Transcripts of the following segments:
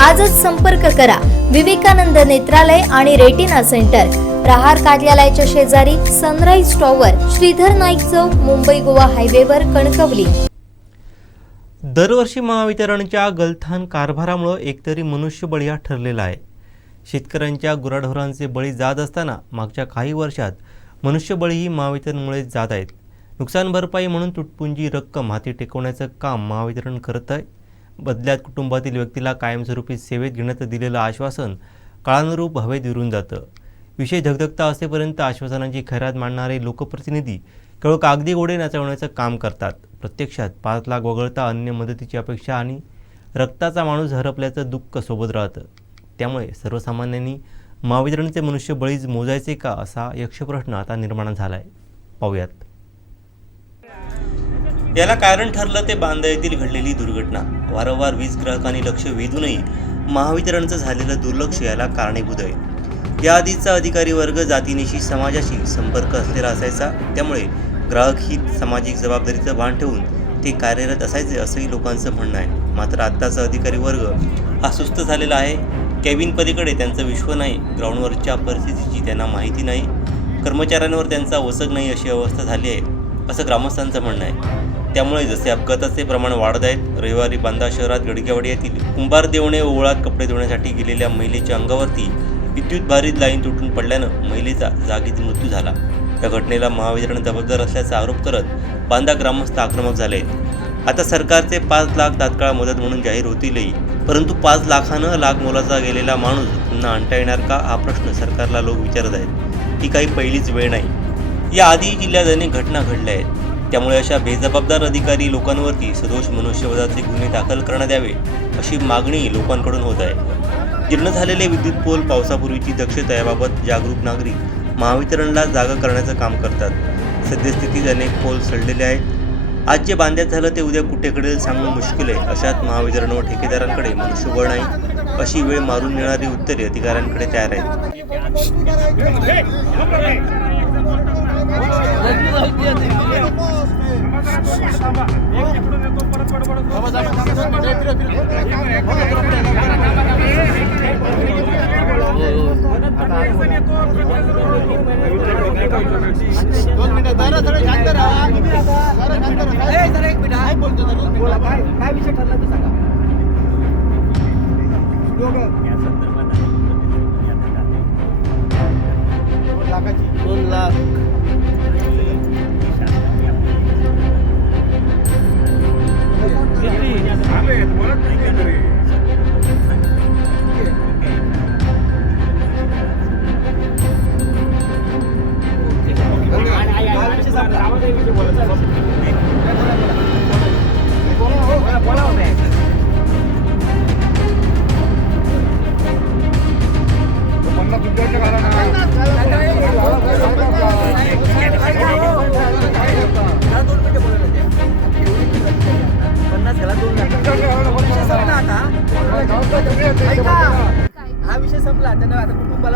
आजच संपर्क करा. विवेकानंद नेत्रालय आणि रेटिना सेंटर. प्रहार कार्यालयाच्या शेजारी सनराईज टॉवर श्रीधर नाईक चौक मुंबई गोवा हायवेवर कणकवली. दरवर्षी महावितरणच्या गलथान कारभारामुळं एकतरी मनुष्यबळी हा ठरलेला आहे. शेतकऱ्यांच्या गुराढोरांचे बळी जात असताना मागच्या काही वर्षात मनुष्यबळीही महावितरणमुळे जात आहेत. नुकसान भरपाई म्हणून तुटपुंजी रक्कम हाती टेकवण्याचं काम महावितरण करत आहे. बदल्यात कुटुंबातील व्यक्तीला कायमस्वरूपी सेवेत घेण्याचं दिलेलं आश्वासन काळानुरूप हवेत विरून जातं. विषय धगधगता असेपर्यंत आश्वासनांची खैरात मांडणारे लोकप्रतिनिधी केवळ कागदी घोडे नाचवण्याचं काम करतात. प्रत्यक्षात पाच लाख वगळता अन्य मदतीची अपेक्षा आणि रक्ताचा माणूस हरपल्याचं दुःख सोबत राहतं. त्यामुळे सर्वसामान्यांनी महावितरणचे मनुष्य बळीज मोजायचे का असा यक्षप्रश्न आता निर्माण झाला आहे पाहूयात. याला कारण ठरलं ते बांदा येथील घडलेली दुर्घटना. वारंवार वीज ग्राहकांनी लक्ष वेधूनही महावितरणचं झालेलं दुर्लक्ष याला कारणीभूत आहे. याआधीचा अधिकारी वर्ग जातीनिशी समाजाशी संपर्क असलेला असायचा त्यामुळे ग्राहक हित सामाजिक जबाबदारीचं भान ठेवून ते कार्यरत असायचे असंही लोकांचं म्हणणं आहे. मात्र आत्ताचा अधिकारी वर्ग हा सुस्त झालेला आहे. कॅबिन पलीकडे त्यांचं विश्व नाही ग्राउंडवरच्या परिस्थितीची त्यांना माहिती नाही. कर्मचाऱ्यांवर त्यांचा वसक नाही अशी अवस्था झाली आहे असं ग्रामस्थांचं म्हणणं आहे. त्यामुळे जसे अपघाताचे प्रमाण वाढत आहेत. रविवारी बांदा शहरात गडगेवाडी येथील कुंभार देवणे ओवळात कपडे धुण्यासाठी गेलेल्या महिलेच्या अंगावरती विद्युत भारीत लाईन तुटून पडल्यानं महिलेचा जागीच मृत्यू झाला. या घटनेला महावितरण जबाबदार असल्याचा आरोप करत बांदा ग्रामस्थ आक्रमक झाले आहेत. आता सरकारचे पाच लाख तात्काळ मदत म्हणून जाहीर होतीलही परंतु पाच लाखानं लाख मोलाचा गेलेला माणूस पुन्हा आणता येणार का? हा प्रश्न सरकारला लोक विचारत आहेत. ही काही पहिलीच वेळ नाही. या जिल्ह्यात अनेक घटना घडल्या आहेत. त्यामुळे अशा बेजबाबदार अधिकारी लोकांवरती सदोष मनुष्यवधाचे गुन्हे दाखल करण्यात यावे अशी मागणी लोकांकडून होत आहे जीर्ण झालेले विद्युत पोल पावसापूर्वीची दक्षता याबाबत जागरूक नागरिक महावितरणला जागा करण्याचं काम करतात सद्यस्थितीत अनेक पोल सडलेले आहेत आज जे बांध्यात झालं ते उद्या कुठे कडेल सांगणं मुश्किल आहे अशात महावितरण व ठेकेदारांकडे मनुष्यबळ नाही अशी वेळ मारून नेणारी उत्तरे अधिकाऱ्यांकडे तयार आहेत बोलतो जरा दोन मिनिटं. काय काय विषय ठरला ते सांगा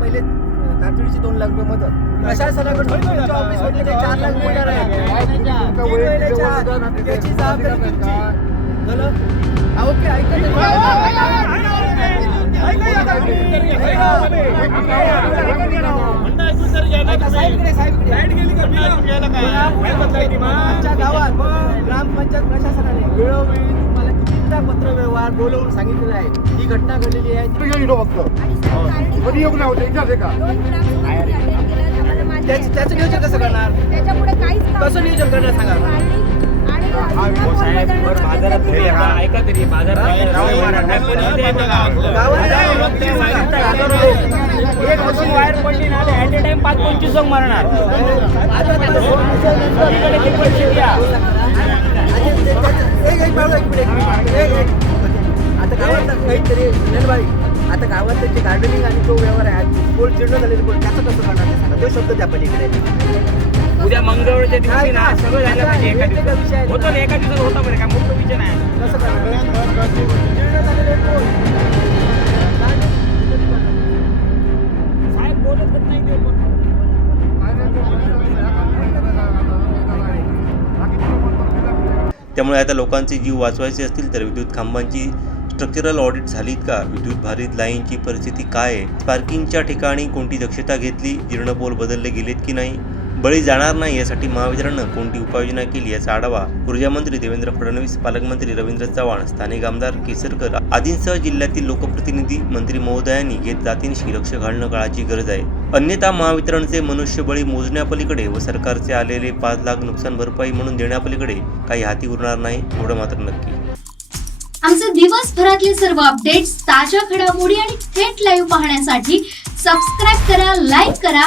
पहिले तातडीची दोन लाख रुपये मदत प्रशासनाकडून तुमच्या ऑफिसमध्ये ते चार लाख मिळणार आहे तीन महिन्याच्या आत त्याची जबाबदारी तुमची झालं? हा, ओके ऐका ते. ऐका, साहेबकडे, साहेबकडे. आमच्या गावात ग्रामपंचायत प्रशासनाने वेळोवेळी पत्र व्यवहार बोलवून सांगितलेलं आहे. ही घटना घडलेली आहे. कधी योग नाही होते विचारते का? त्याचं नियोजन कसं करणार? कसं नियोजन करणार सांगा. आणि- आणि गावात एक मशीन वायर पडली ना ए टाइम पाच पंचवीस जण मारणार आता गावात काहीतरी नेलबाई आता गावात गार्डनिंग आणि तो व्यवहार आहे पोल जीर्ण झालेले पोल त्याचं कसं करणार ते शब्द त्या पलीकडे उद्या मंगळवारच्या दिवशी ना? सगळं झालं पाहिजे एका ते का विषय आहे? दिवसात. होतं ना एका दिवसात होतं बरं काय मोठं विषय नाही साहेब बोलत पण ते. त्यामुळे आता लोकांचे जीव वाचवायचे असतील तर विद्युत खांबांची स्ट्रक्चरल ऑडिट झालीत का? विद्युत भारित लाईनची परिस्थिती काय आहे? पार्किंगच्या ठिकाणी कोणती दक्षता घेतली? जीर्ण पोल बदलले गेलेत की नाही? बळी जाणार नाही यासाठी महावितरणनं कोणती उपाययोजना केली याचा आढावा ऊर्जामंत्री देवेंद्र फडणवीस पालकमंत्री रवींद्र चव्हाण स्थानिक आमदार केसरकर आदींसह जिल्ह्यातील लोकप्रतिनिधी मंत्री महोदयांनी घेत जातींशी लक्ष घालणं काळाची गरज आहे. अन्यथा महावितरणचे मनुष्यबळी मोजण्यापलीकडे व सरकारचे आलेले पाच लाख नुकसान भरपाई म्हणून देण्यापलीकडे काही हाती उरणार नाही एवढं मात्र नक्की. आमचे दिवसभरातले सर्व अपडेट्स ताज्या घडामोडी आणि थेट लाईव्ह पाहण्यासाठी सबस्क्राईब करा लाईक करा